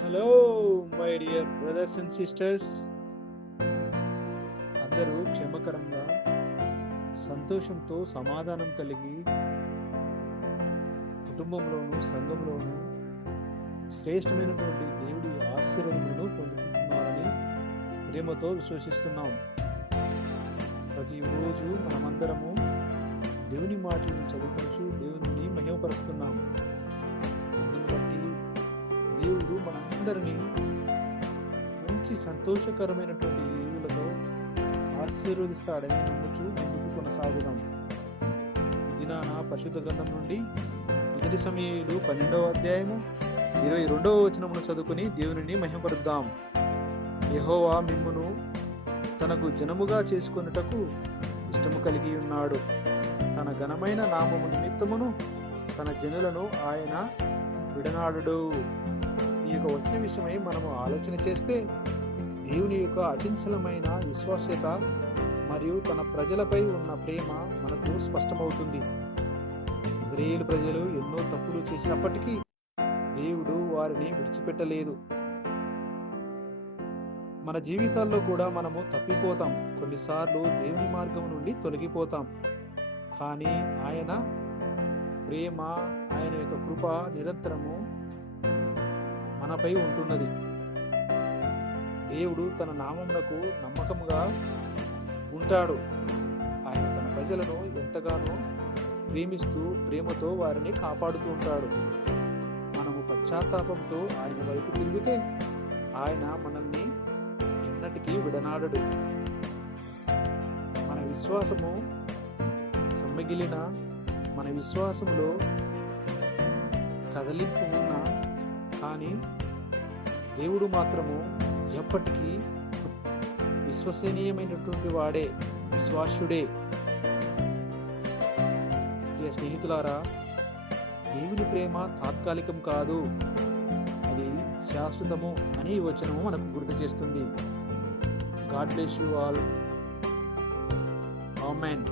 Hello my dear brothers and sisters, అందరూ క్షేమకరంగా సంతోషంతో సమాధానం కలిగి కుటుంబంలోను సంఘంలోను శ్రేష్టమైనటువంటి దేవుడి ఆశీర్వాదములను పొందుకుంటున్నారని ప్రేమతో విశ్వసిస్తున్నాం. ప్రతిరోజు మనమందరము దేవుని మాటలను చదువుకొనచ్చు దేవుని మహిమపరుస్తున్నాము. అందును బట్టి దేవుడు మనందరినీ మంచి సంతోషకరమైనటువంటి ఈవులతో ఆశీర్వదిస్తాడని నమ్ముచు ముందుకు కొనసాగుదాం. దినాన పరిశుద్ధ గ్రంథం నుండి 1 సమూయేలు 12వ అధ్యాయము 22వ వచనమును చదువుకుని దేవునిని మహిమపరుద్దాం. యెహోవా మిమ్మును తనకు జనముగా చేసుకొనుటకు ఇష్టము కలిగి ఉన్నాడు. తన ఘనమైన నామము నిమిత్తమును తన జనులను ఆయన విడనాడు. ఈ యొక్క వచ్చిన విషయమై మనము ఆలోచన చేస్తే దేవుని యొక్క అచంచలమైన విశ్వాస్యత మరియు తన ప్రజలపై ఉన్న ప్రేమ మనకు స్పష్టమవుతుంది. ఇజ్రాయేలు ప్రజలు ఎన్నో తప్పులు చేసినప్పటికీ దేవుడు వారిని విడిచిపెట్టలేదు. మన జీవితాల్లో కూడా మనము తప్పిపోతాం, కొన్నిసార్లు దేవుని మార్గం నుండి తొలగిపోతాం. కానీ ఆయన ప్రేమ, ఆయన యొక్క కృప నిరంతరము మనపై ఉంటున్నది. దేవుడు తన నామమునకు నమ్మకముగా ఉంటాడు. ఆయన తన ప్రజలను ఎంతగానో ప్రేమిస్తూ ప్రేమతో వారిని కాపాడుతూ ఉంటాడు. మనము పశ్చాత్తాపంతో ఆయన వైపు తిరిగితే ఆయన మనల్ని ఎన్నటికీ విడనాడడు. మన విశ్వాసము సమ్మగిలిన, మన విశ్వాసంలో కదలింపు ఉన్నా కానీ దేవుడు మాత్రము ఎప్పటికీ విశ్వసనీయమైనటువంటి వాడే, విశ్వాసుడే. ప్రియ స్నేహితులారా, దేవుని ప్రేమ తాత్కాలికం కాదు, అది శాశ్వతము అని ఈ వచనము మనకు గుర్తు చేస్తుంది. God bless you all. Amen.